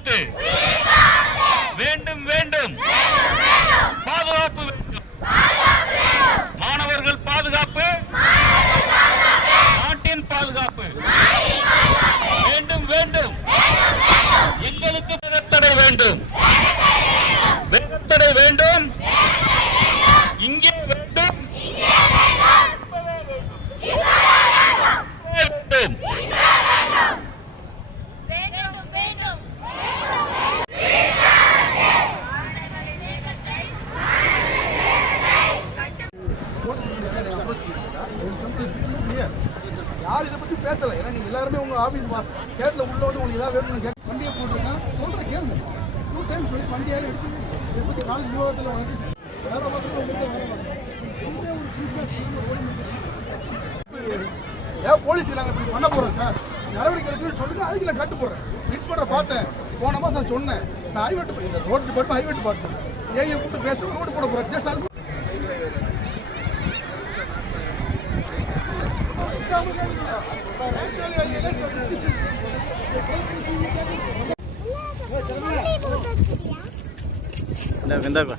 விபத்து வேண்டும் வேண்டும், பாதுகாப்பு வேண்டும், மாணவர்கள் பாதுகாப்பு, நாட்டின் பாதுகாப்பு வேண்டும் வேண்டும். எங்களுக்கு வேகத்தடை வேண்டும், வேகத்தடை வேண்டும், இங்கே வேண்டும், வேண்டும். யார் இதை பத்தி பேசல. ஏன்னா நீங்க எல்லாருமே உங்க ஆபீஸ் கேட்ல உள்ள வந்து உங்களுக்கு ஏதாவது வேணும்னு வண்டியை போட்டுருக்கேன் சொல்ற கேளுங்க. 2 டைம் சொல்லி வண்டியாவது எடுத்து இதை பத்தி காலேஜ் விவாதத்தில் வந்து வேற ஏன் போலீஸ் நாங்கள் இப்படி பண்ண போறோம் சார், நடவடிக்கை எடுக்கணும்னு சொல்லுங்க. அதுக்கு நான் கட்டு போடுறேன். இன்ஸ்பெக்டர் பார்த்தேன், போன மாதம் சொன்னேன். நான் ஹைவே இந்த road department highway department AI கூப்பிட்டு பேச ரோடு போட போறேன் சார். இந்தாக்கா